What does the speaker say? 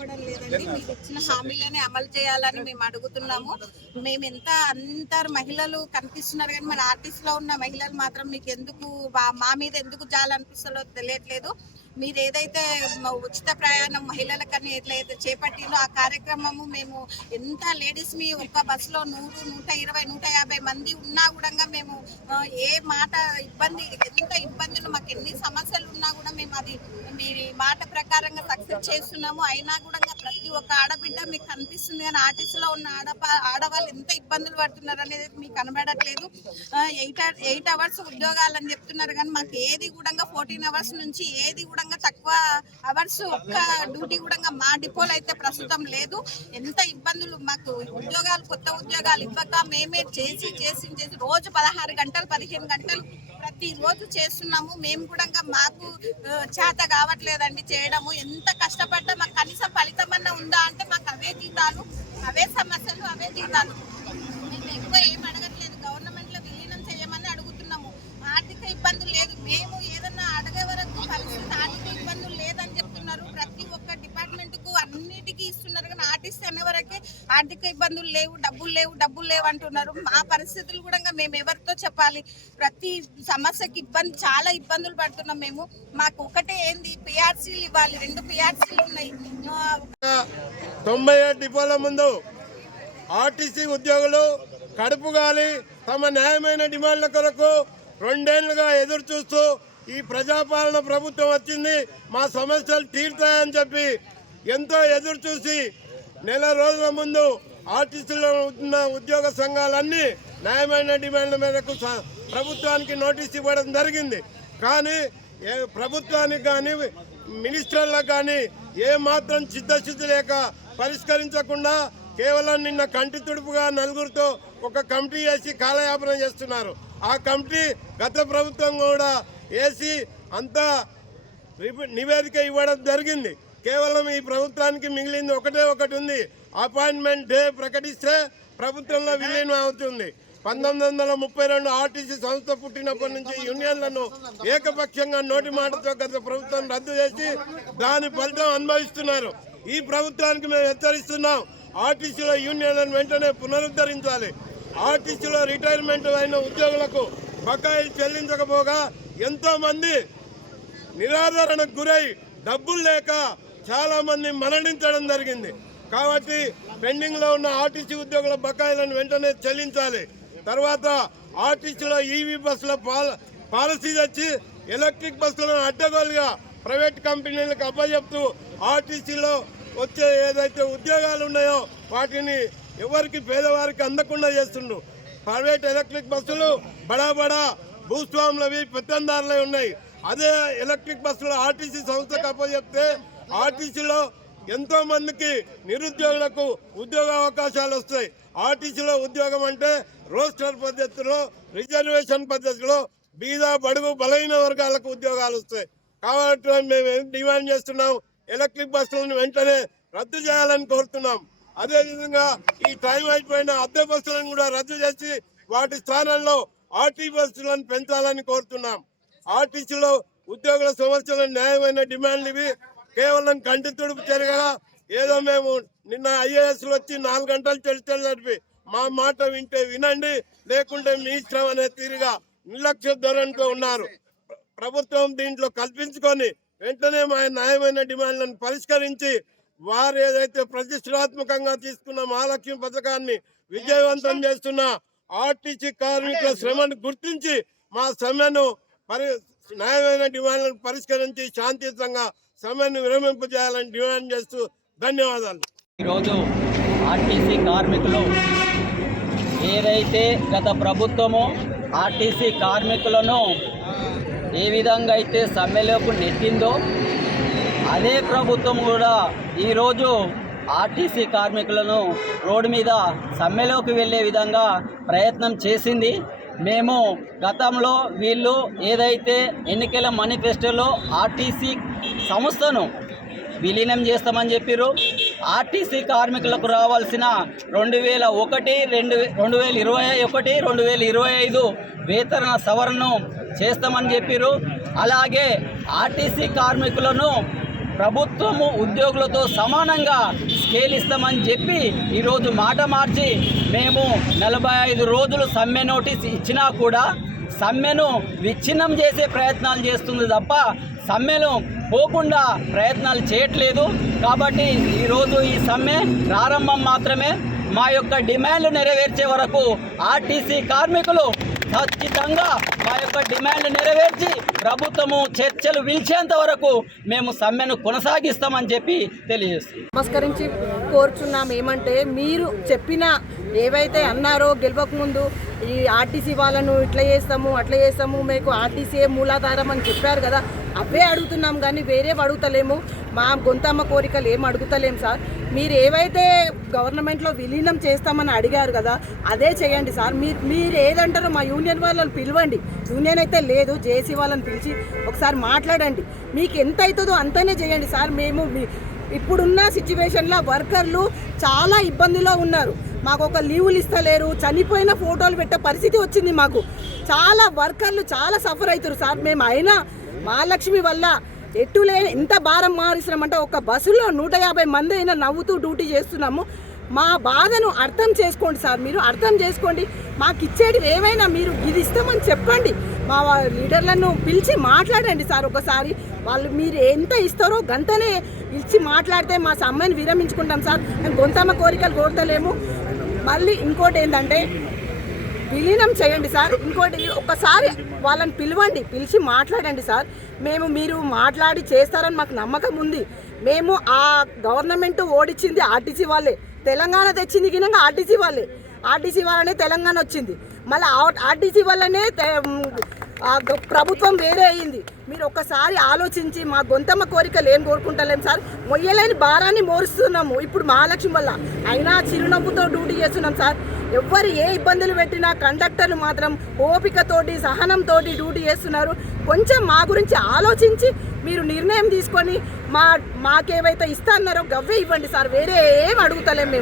లేదండి, మీకు ఇచ్చిన హామీలని అమలు చేయాలని మేము అడుగుతున్నాము. మేము అందరు మహిళలు కనిపిస్తున్నారు కానీ మన ఆర్టిస్ట్ లో ఉన్న మహిళలు మాత్రం మీకు ఎందుకు మా మీద ఎందుకు జాలనిపిస్తుందో తెలియట్లేదు. మీరు ఏదైతే ఉచిత ప్రయాణం మహిళలకని ఎట్లయితే చేపట్టిందో ఆ కార్యక్రమము మేము ఎంత లేడీస్ మీ ఒక్క బస్సులో 100, 120, 150 మంది ఉన్నా కూడా మేము ఏ మాట ఇబ్బంది ఎంత ఇబ్బందులు మాకు ఎన్ని సమస్యలు ఉన్నా కూడా మేము అది మీ మాట ప్రకారంగా సక్సెస్ చేస్తున్నాము. అయినా కూడా ప్రతి ఒక్క ఆడబిడ్డ మీకు కనిపిస్తుంది కానీ ఆర్టిస్ట్లో ఉన్న ఆడవాళ్ళు ఎంత ఇబ్బందులు పడుతున్నారు అనేది మీకు కనబడట్లేదు. 8 అవర్స్ ఉద్యోగాలని చెప్తున్నారు కానీ మాకు ఏది కూడా 14 అవర్స్ నుంచి ఏది కూడా తక్కువ అవర్స్ ఒక్క డ్యూటీ కూడా మా డిపోలో అయితే ప్రస్తుతం లేదు. ఎంత ఇబ్బందులు మాకు ఉద్యోగాలు కొత్త ఉద్యోగాలు ఇవ్వక మేమే చేసి రోజు 16 గంటలు 15 గంటలు ప్రతిరోజు చేస్తున్నాము. మేము కూడా మాకు చేత కావట్లేదండి చేయడము. ఎంత కష్టపడ్డా మాకు కనీసం ఫలితం అన్న ఉందా అంటే మాకు అవే జీతాలు, అవే సమస్యలు, అవే జీతాలు. మేము ఎక్కువ ఏం అడగట్లేదు, గవర్నమెంట్ లో విలీనం చేయమని అడుగుతున్నాము. ఆర్థిక ఇబ్బందులు లేదు, మేము ఏదన్నా అడిగే వరకు పరిస్థితి ఆర్థిక ఇబ్బందులు లేదని చెప్తున్నారు. ప్రతి ఒక్క డిపార్ట్మెంట్ కు అన్నిటికీ ఇస్తున్నారు కానీ ఆర్టిస్ట్ అనే వరకే ఆర్థిక ఇబ్బందులు లేవు, డబ్బులు లేవు అంటున్నారు. మా పరిస్థితులు కూడా మేము ఎవరితో చెప్పాలి? ప్రతి సమస్యకి చాలా ఇబ్బందులు పడుతున్నాం మేము. మాకు ఒకటే ఏంది, పిఆర్సీలు ఇవ్వాలి, 2 పిఆర్సీలు ఉన్నాయి. 97 డిపోల ముందు ఆర్టీసీ ఉద్యోగులు కడుపుగాలి తమ న్యాయమైన డిమాండ్ల కొరకు 2 ఏళ్లుగా ఎదురు చూస్తూ ఈ ప్రజాపాలన ప్రభుత్వం వచ్చింది, మా సమస్యలు తీరుతాయని చెప్పి ఎంతో ఎదురు చూసి నెల రోజుల ముందు ఆర్టీసీలో ఉన్న ఉద్యోగ సంఘాలన్నీ న్యాయమైన డిమాండ్ల మేరకు ప్రభుత్వానికి నోటీస్ ఇవ్వడం జరిగింది. కానీ ప్రభుత్వానికి కానీ మినిస్టర్లకు కానీ ఏమాత్రం చిత్తశుద్ధి లేక పరిష్కరించకుండా కేవలం నిన్న కంటి తుడుపుగా నలుగురితో ఒక కమిటీ వేసి కాలయాపన చేస్తున్నారు. ఆ కమిటీ గత ప్రభుత్వం కూడా వేసి అంతా నివేదిక ఇవ్వడం జరిగింది. కేవలం ఈ ప్రభుత్వానికి మిగిలింది ఒకటి ఉంది, అపాయింట్మెంట్ డే ప్రకటిస్తే ప్రభుత్వంలో విలీనం అవుతుంది. 1932 ఆర్టీసీ సంస్థ పుట్టినప్పటి నుంచి యూనియన్లను ఏకపక్షంగా నోటి మాటతో గత ప్రభుత్వం రద్దు చేసి దాని ఫలితం అనుభవిస్తున్నారు. ఈ ప్రభుత్వానికి మేము హెచ్చరిస్తున్నాం, ఆర్టీసీలో యూనియన్లను వెంటనే పునరుద్ధరించాలి. ఆర్టీసీలో రిటైర్మెంట్ అయిన ఉద్యోగులకు బకాయిలు చెల్లించకపోగా ఎంతో మంది నిరాదరణకు గురై డబ్బులు లేక చాలా మంది మరణించడం జరిగింది. కాబట్టి పెండింగ్ లో ఉన్న ఆర్టీసీ ఉద్యోగుల బకాయిలను వెంటనే చెల్లించాలి. తర్వాత ఆర్టీసీలో ఈవీ బస్సుల పాలసీ తెచ్చి ఎలక్ట్రిక్ బస్సులను అడ్డగోలుగా ప్రైవేట్ కంపెనీలకు అప్పచెప్తూ ఆర్టీసీలో వచ్చే ఏదైతే ఉద్యోగాలు ఉన్నాయో వాటిని ఎవరికి పేదవారికి అందకుండా చేస్తుండ్రు. ప్రైవేట్ ఎలక్ట్రిక్ బస్సులు బడా భూస్వాములవి పెత్తందారులవి ఉన్నాయి. అదే ఎలక్ట్రిక్ బస్సులు ఆర్టీసీ సంస్థకు అప్పచెప్తే ఆర్టీసీలో ఎంతో మందికి నిరుద్యోగులకు ఉద్యోగ అవకాశాలు వస్తాయి. ఆర్టీసీలో ఉద్యోగం అంటే రోస్టర్ పద్ధతిలో, రిజర్వేషన్ పద్ధతిలో బీద బడుగు బలహీన వర్గాలకు ఉద్యోగాలు వస్తాయి. కాబట్టి మేము డిమాండ్ చేస్తున్నాం, ఎలక్ట్రిక్ బస్సులను వెంటనే రద్దు చేయాలని కోరుతున్నాం. అదేవిధంగా ఈ టైం అయిపోయిన అద్దె బస్సులను కూడా రద్దు చేసి వాటి స్థానంలో ఆర్టీ బస్సులను పెంచాలని కోరుతున్నాం. ఆర్టీసీలో ఉద్యోగుల సమస్యల న్యాయమైన డిమాండ్లు ఇవి. కేవలం కంటి తుడుపు చర్యగా ఏదో మేము నిన్న ఐఏఎస్లు వచ్చి 4 గంటలు చర్చలు జరిపి మా మాట వింటే వినండి, లేకుంటే మీ ఇష్టం అనే తీరుగా నిర్లక్ష్య ధోరణితో ఉన్నారు. ప్రభుత్వం దీంట్లో కల్పించుకొని వెంటనే మా న్యాయమైన డిమాండ్లను పరిష్కరించి వారు ఏదైతే ప్రతిష్టాత్మకంగా తీసుకున్న మహాలక్ష్మి పథకాన్ని విజయవంతం చేస్తున్న ఆర్టీసీ కార్మికుల శ్రమను గుర్తించి మా సమ్మెను న్యాయమైన డిమాండ్లను పరిష్కరించి శాంతియుతంగా సమ్మెను విరమింపజేయాలని డిమాండ్ చేస్తూ ధన్యవాదాలు. ఈరోజు ఆర్టీసీ కార్మికులు ఏదైతే గత ప్రభుత్వము ఆర్టీసీ కార్మికులను ఏ విధంగా అయితే సమ్మెలోకి నెట్టిందో అదే ప్రభుత్వం కూడా ఈరోజు ఆర్టీసీ కార్మికులను రోడ్డు మీద సమ్మెలోకి వెళ్ళే విధంగా ప్రయత్నం చేసింది. మేము గతంలో వీళ్ళు ఏదైతే ఎన్నికల మేనిఫెస్టోలో ఆర్టీసీ సంస్థను విలీనం చేస్తామని చెప్పారు, ఆర్టీసీ కార్మికులకు రావాల్సిన 2001, 2021, 2025 వేతన సవరణను చేస్తామని చెప్పారు. అలాగే ఆర్టీసీ కార్మికులను ప్రభుత్వము ఉద్యోగులతో సమానంగా స్కేల్ ఇస్తామని చెప్పి ఈరోజు మాట మార్చి మేము 45 రోజులు సమ్మె నోటీస్ ఇచ్చినా కూడా సమ్మెను విచ్ఛిన్నం చేసే ప్రయత్నాలు చేస్తుంది తప్ప సమ్మెను పోకుండా ప్రయత్నాలు చేయట్లేదు. కాబట్టి ఈరోజు ఈ సమ్మె ప్రారంభం మాత్రమే. మా యొక్క డిమాండ్లు నెరవేర్చే వరకు ఆర్టీసీ కార్మికులు ఖచ్చితంగా మా యొక్క డిమాండ్లు నెరవేర్చి ప్రభుత్వము చర్చలు పిలిచేంత వరకు మేము సమ్మెను కొనసాగిస్తామని చెప్పి తెలియజేస్తున్నాం. నమస్కరించి కోరుచున్నాం. ఏమంటే మీరు చెప్పిన ఏవైతే అన్నారో గెలవకముందు ఈ ఆర్టీసీ వాళ్ళను ఇట్లా చేస్తాము అట్లా చేస్తాము, మీకు ఆర్టీసీ మూలాధారం అని చెప్పారు కదా, అవే అడుగుతున్నాం కానీ వేరేవి అడుగుతలేము. మా గొంతమ్మ కోరికలు ఏం అడుగుతలేము సార్. మీరు ఏవైతే గవర్నమెంట్లో విలీనం చేస్తామని అడిగారు కదా అదే చేయండి సార్. మీరు ఏదంటారో మా యూనియన్ వాళ్ళని పిలవండి. యూనియన్ అయితే లేదు, జేసీ వాళ్ళని పిలిచి ఒకసారి మాట్లాడండి. మీకు ఎంత అవుతుందో అంతనే చేయండి సార్. మేము ఇప్పుడున్న సిచ్యువేషన్లో వర్కర్లు చాలా ఇబ్బందిలో ఉన్నారు. మాకు ఒక లీవులు ఇస్తలేరు, చనిపోయిన ఫోటోలు పెట్టే పరిస్థితి వచ్చింది. మాకు చాలా వర్కర్లు చాలా సఫర్ అవుతారు సార్. మేము అయినా మహాలక్ష్మి వల్ల ఎట్టులేని ఎంత భారం మారిస్తున్నామంటే ఒక బస్సులో 150 మంది అయినా నవ్వుతూ డ్యూటీ చేస్తున్నాము. మా బాధను అర్థం చేసుకోండి సార్. మీరు అర్థం చేసుకోండి. మాకు ఇచ్చేది ఏమైనా మీరు ఇది ఇస్తామని చెప్పండి. మా లీడర్లను పిలిచి మాట్లాడండి సార్. ఒకసారి వాళ్ళు మీరు ఎంత ఇస్తారో గంతనే ఇచ్చి మాట్లాడితే మా సమ్మెను విరమించుకుంటాం సార్. మేము గొంతమ్మ కోరికలు కోరతలేము. మళ్ళీ ఇంకోటి ఏంటంటే విలీనం చేయండి సార్. ఇంకోటి ఒకసారి వాళ్ళని పిలవండి, పిలిచి మాట్లాడండి సార్. మీరు మాట్లాడి చేస్తారని మాకు నమ్మకం ఉంది. మేము ఆ గవర్నమెంట్ ఓడించింది ఆర్టీసీ వాళ్ళే, తెలంగాణ తెచ్చింది గినంగా ఆర్టీసీ వాళ్ళే. ఆర్టీసీ వాళ్ళనే తెలంగాణ వచ్చింది, మళ్ళీ ఆర్టీసీ వల్లనే ప్రభుత్వం వేరే అయ్యింది. మీరు ఒక్కసారి ఆలోచించి మా గొంతమ్మ కోరికలు ఏం కోరుకుంటలేము సార్. మొయ్యలేని భారాన్ని మోరుస్తున్నాము ఇప్పుడు మహాలక్ష్మి వల్ల. అయినా చిరునవ్వుతో డ్యూటీ చేస్తున్నాం సార్. ఎవ్వరు ఏ ఇబ్బందులు పెట్టినా కండక్టర్లు మాత్రం ఓపికతోటి సహనంతోటి డ్యూటీ చేస్తున్నారు. కొంచెం మా గురించి ఆలోచించి మీరు నిర్ణయం తీసుకొని మాకేవైతే ఇస్తాన్నారో గవ్వే ఇవ్వండి సార్. వేరే ఏం అడుగుతలేము మేము.